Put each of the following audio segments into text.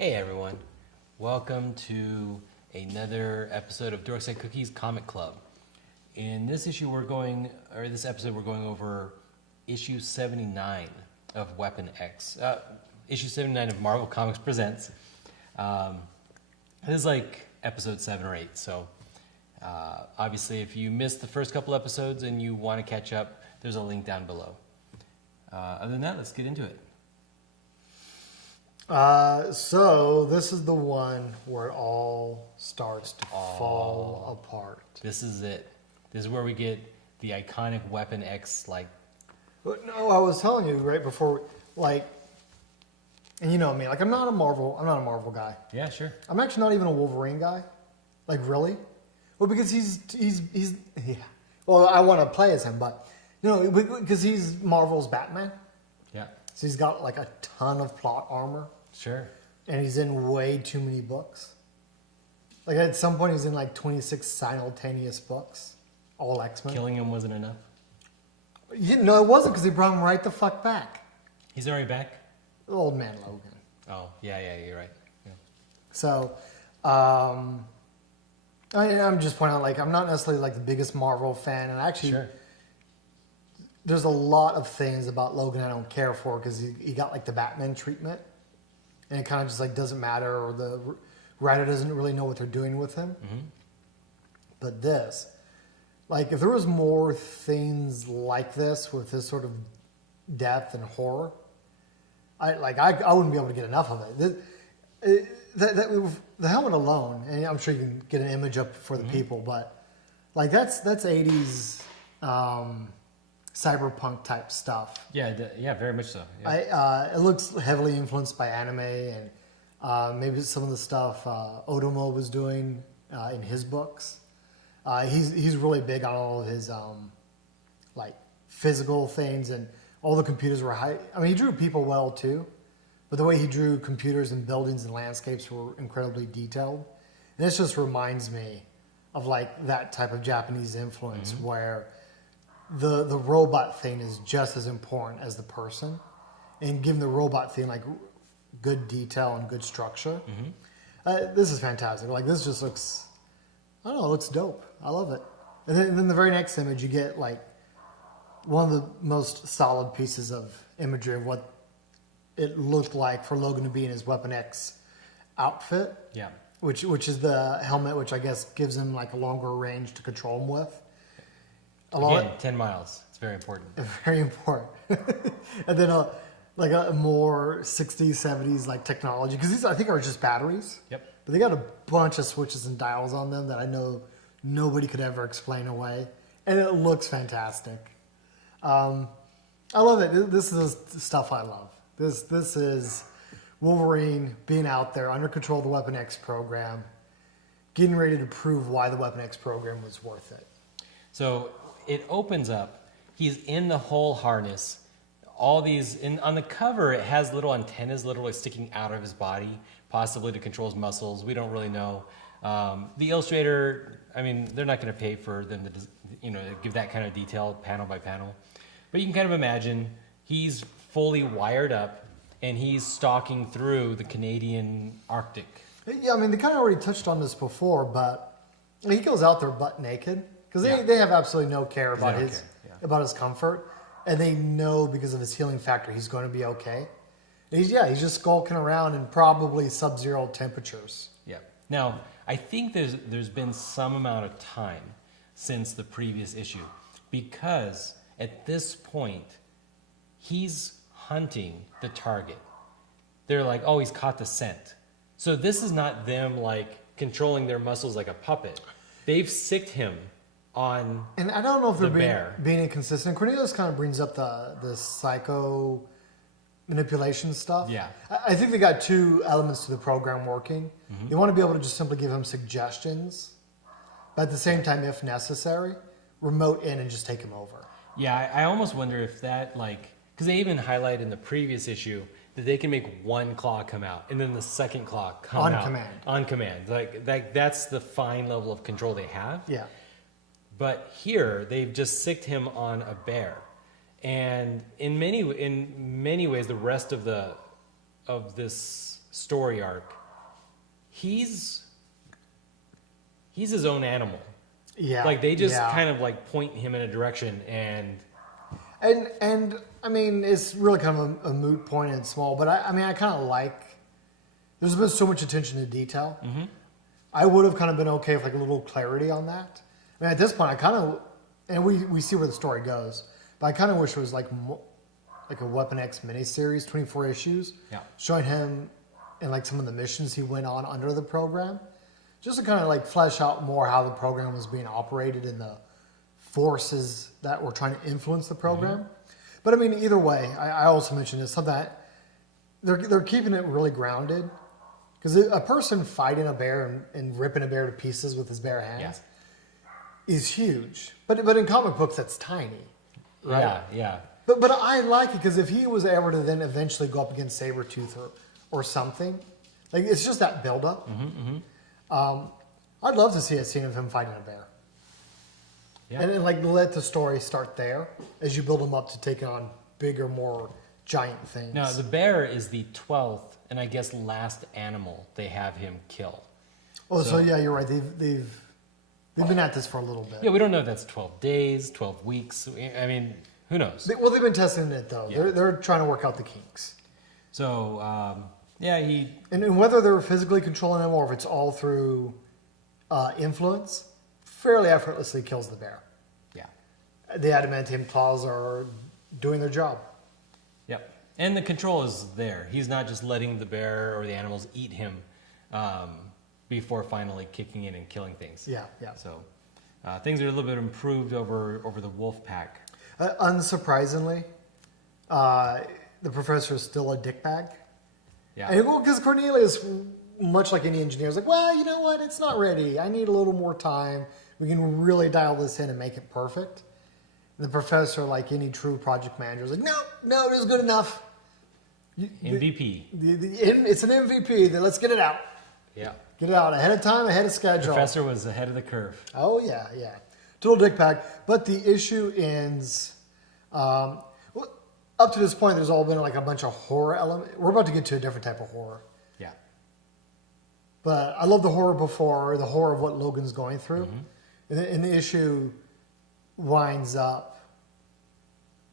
Hey everyone, welcome to another episode of Dorkside Cookies Comic Club. In this issue this episode we're going over issue 79 of Weapon X. Issue 79 of Marvel Comics Presents. This is like episode 7 or 8, so obviously if you missed the first couple episodes and you want to catch up, there's a link down below. Other than that, let's get into it. So this is the one where it all starts to fall apart. This is it. This is where we get the iconic Weapon X, But no, I was telling you right before, and you know me, I'm not a Marvel guy. Yeah, sure. I'm actually not even a Wolverine guy. Really? Well, because he's yeah. Well, I want to play as him, but because he's Marvel's Batman. Yeah. So he's got a ton of plot armor. Sure. And he's in way too many books. At some point, he's in 26 simultaneous books, all X-Men. Killing him wasn't enough. No, it wasn't because he brought him right the fuck back. He's already back? Old man Logan. Oh, yeah, you're right. Yeah. So, I'm just pointing out, I'm not necessarily the biggest Marvel fan, and actually, Sure. There's a lot of things about Logan I don't care for because he got the Batman treatment, and it kind of just doesn't matter, or the writer doesn't really know what they're doing with him. Mm-hmm. But this, if there was more things like this with this sort of depth and horror, I wouldn't be able to get enough of it. The helmet alone, and I'm sure you can get an image up for the people, but that's 80s cyberpunk type stuff. Yeah, very much so. Yeah. It looks heavily influenced by anime and maybe some of the stuff Awww was doing in his books. He's really big on all of his physical things, and all the computers were high. I mean, he drew people well too, but the way he drew computers and buildings and landscapes were incredibly detailed. And this just reminds me of that type of Japanese influence where the robot thing is just as important as the person, and giving the robot thing good detail and good structure. This is fantastic. This just looks, I don't know, it looks dope. I love it. And then the very next image, you get one of the most solid pieces of imagery of what it looked like for Logan to be in his Weapon X outfit. Yeah. Which is the helmet, which I guess gives him a longer range to control him with. Again, 10 miles. It's very important. Very important. And then a more 60s, 70s technology, because these I think are just batteries. Yep. But they got a bunch of switches and dials on them that I know nobody could ever explain away, and it looks fantastic. I love it. This is the stuff I love. This is Wolverine being out there under control of the Weapon X program, getting ready to prove why the Weapon X program was worth it. So it opens up. He's in the whole harness. All these, on the cover, it has little antennas literally sticking out of his body, possibly to control his muscles. We don't really know. The illustrator, they're not going to pay for them to, give that kind of detail panel by panel. But you can kind of imagine he's fully wired up, and he's stalking through the Canadian Arctic. Yeah, they kind of already touched on this before, but he goes out there butt naked because they have absolutely no care about about his comfort, and they know because of his healing factor he's going to be okay. And he's just skulking around in probably sub-zero temperatures. Yeah. Now, I think there's been some amount of time since the previous issue, because at this point he's hunting the target. They're like, oh, he's caught the scent. So this is not them controlling their muscles like a puppet. They've sicked him on and I don't know if the they're being inconsistent. Cornelius kind of brings up the psycho manipulation stuff. Yeah. I think they got two elements to the program working. They want to be able to just simply give him suggestions, but at the same time, if necessary, remote in and just take him over. Yeah, I almost wonder if that, because they even highlight in the previous issue that they can make one claw come out and then the second claw come out. On command. That's the fine level of control they have. Yeah. But here, they've just sicked him on a bear. And in many ways, the rest of this story arc, he's his own animal. Yeah. Like they just yeah. kind of like point him in a direction, and I mean, it's really kind of a moot point and small, but I mean, I kind of like. There's been so much attention to detail. Mm-hmm. I would have kind of been okay with like a little clarity on that. I mean, at this point, I kind of, and we see where the story goes, but I kind of wish it was like a Weapon X miniseries, 24 issues, showing him and like some of the missions he went on under the program, just to kind of like flesh out more how the program was being operated and the forces that were trying to influence the program. Mm-hmm. But I mean, either way, I also mentioned this, something that they're keeping it really grounded. Because a person fighting a bear and ripping a bear to pieces with his bare hands is huge. But in comic books, that's tiny. Right? Yeah, yeah. But I like it because if he was ever to then eventually go up against Sabretooth or something, like it's just that buildup. Mm-hmm, mm-hmm. I'd love to see a scene of him fighting a bear. Yeah. And like let the story start there as you build him up to taking on bigger, more giant things. Now, the bear is the 12th and I guess last animal they have him kill. Oh, so yeah, you're right. They've been at this for a little bit. Yeah, we don't know if that's 12 days, 12 weeks. I mean, who knows? Well, they've been testing it though. Yeah. They're trying to work out the kinks. So yeah, and whether they're physically controlling him or if it's all through influence, fairly effortlessly kills the bear. Yeah, the adamantium claws are doing their job. Yep, and the control is there. He's not just letting the bear or the animals eat him before finally kicking in and killing things. Yeah, yeah. So things are a little bit improved over the wolf pack. Unsurprisingly, the professor is still a dickbag. Yeah. And well, because Cornelius, much like any engineer, is like, well, you know what? It's not ready. I need a little more time. We can really dial this in and make it perfect. And the professor, like any true project manager, is like, no, it is good enough. MVP. It's an MVP. Then let's get it out. Yeah. Get it out ahead of time, ahead of schedule. The professor was ahead of the curve. Oh, yeah. Total dickbag. But the issue ends... up to this point, there's all been like a bunch of horror elements. We're about to get to a different type of horror. Yeah. But I love the horror before, the horror of what Logan's going through. Mm-hmm. And the issue winds up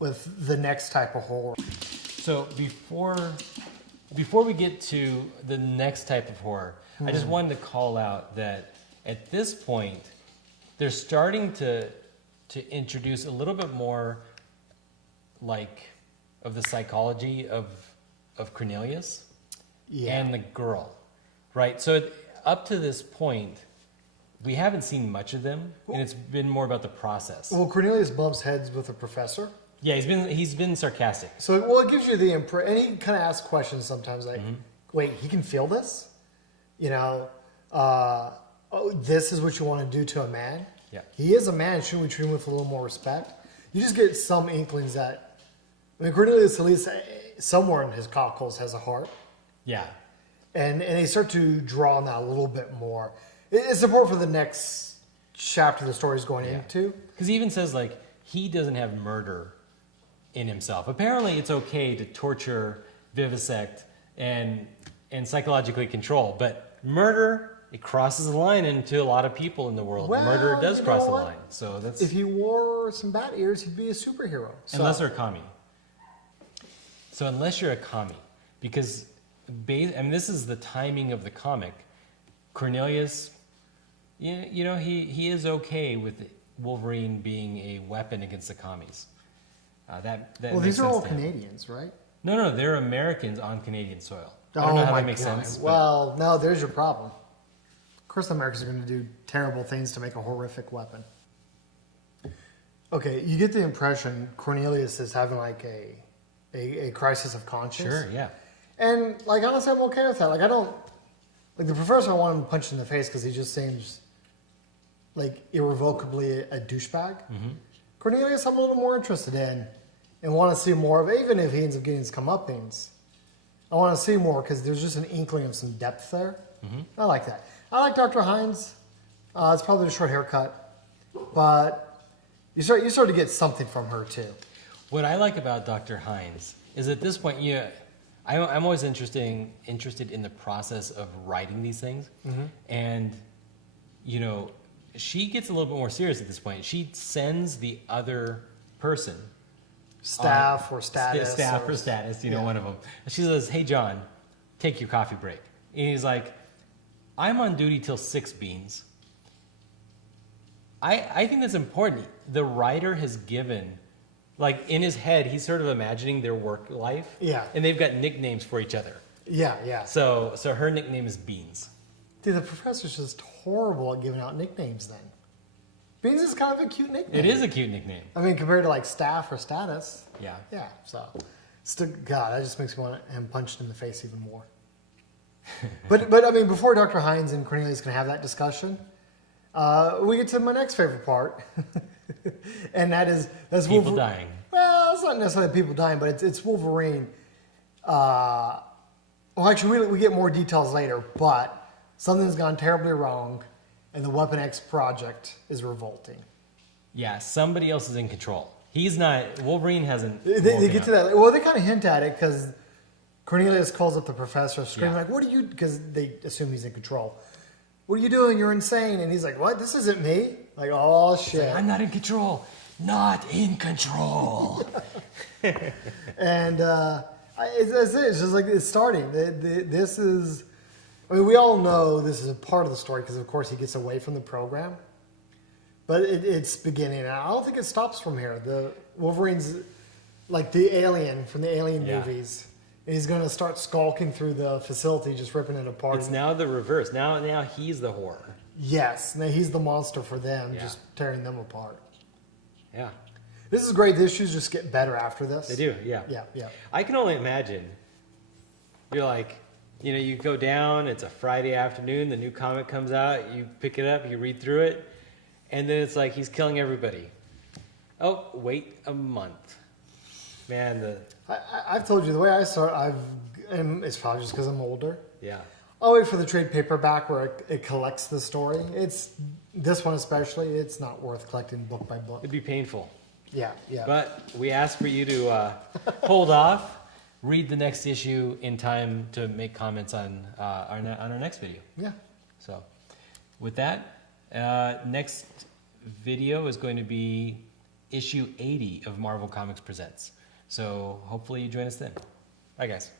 with the next type of horror. So before we get to the next type of horror, I just wanted to call out that at this point, they're starting to introduce a little bit more like of the psychology of Cornelius and the girl, right? So up to this point, we haven't seen much of them, and it's been more about the process. Well, Cornelius bumps heads with the professor. Yeah, he's been sarcastic. So, it gives you the impression, and he kind of asks questions sometimes like, wait, he can feel this? You know, this is what you want to do to a man? Yeah. He is a man. Shouldn't we treat him with a little more respect? You just get some inklings that, I mean, Cornelius, at least somewhere in his cockles, has a heart. Yeah. And they start to draw on that a little bit more. It's important for the next chapter the story's going into. Because he even says, like, he doesn't have murder in himself. Apparently, it's okay to torture, vivisect, and psychologically control. But murder, it crosses the line into a lot of people in the world. Well, murder does cross the what? line. So that's... If he wore some bat ears, he'd be a superhero. So. Unless they're a commie. So unless you're a commie, because this is the timing of the comic. Cornelius, you know, he is okay with Wolverine being a weapon against the commies. That these are all Canadians, right? No, they're Americans on Canadian soil. I don't know how that makes sense. Well, no, there's your problem. Of course, the Americans are going to do terrible things to make a horrific weapon. Okay, you get the impression Cornelius is having like a crisis of conscience. Sure, yeah. And like honestly, I'm okay with that. Like I don't like the professor. I want him punched in the face because he just seems like irrevocably a douchebag. Mm-hmm. Cornelius, I'm a little more interested in and want to see more of. Even if he ends up getting his comeuppance, I want to see more because there's just an inkling of some depth there. Mm-hmm. I like that. I like Dr. Hines. It's probably a short haircut, but you start to get something from her too. What I like about Dr. Hines is at this point, I'm always interested in the process of writing these things, and you know, she gets a little bit more serious at this point. She sends the other person, Staff or status. staff or status, you know, one of them. She says, "Hey, John, take your coffee break." And he's like, "I'm on duty till 6 beans." I think that's important. The writer has given, like in his head, he's sort of imagining their work life. Yeah. And they've got nicknames for each other. Yeah, yeah. So her nickname is Beans. Dude, the professor's just horrible at giving out nicknames then. Beans is kind of a cute nickname. It is a cute nickname. I mean, compared to like staff or status. Yeah. Yeah, so. God, that just makes me want him punched in the face even more. but I mean, before Dr. Hines and Cornelius can have that discussion, we get to my next favorite part. And that's People dying. Well, it's not necessarily people dying, but it's Wolverine. Well, actually, we get more details later, but something's gone terribly wrong, and the Weapon X project is revolting. Yeah, somebody else is in control. He's not. Wolverine hasn't. They get to that. Well, they kind of hint at it because Cornelius calls up the professor, screaming like, "What are you?" Because they assume he's in control. "What are you doing? You're insane!" And he's like, "What? This isn't me." Like, oh shit! I'm not in control. Not in control. And it's just like it's starting. This is. I mean, we all know this is a part of the story because, of course, he gets away from the program. But it's beginning. And I don't think it stops from here. The Wolverine's like the alien from the Alien movies. And he's going to start skulking through the facility, just ripping it apart. It's now the reverse. Now he's the horror. Yes. Now he's the monster for them, just tearing them apart. Yeah. This is great. The issues just get better after this. They do, yeah. Yeah. I can only imagine. You're like, you know, you go down, it's a Friday afternoon, the new comic comes out, you pick it up, you read through it, and then it's like he's killing everybody. Oh, wait a month. Man, I've told you, the way I start, and it's probably just because I'm older. Yeah. I'll wait for the trade paperback where it collects the story. It's this one especially, it's not worth collecting book by book. It'd be painful. Yeah. But we ask for you to hold off, read the next issue in time to make comments on our next video. Yeah. So, with that, next video is going to be issue 80 of Marvel Comics Presents. So, hopefully you join us then. Bye, guys.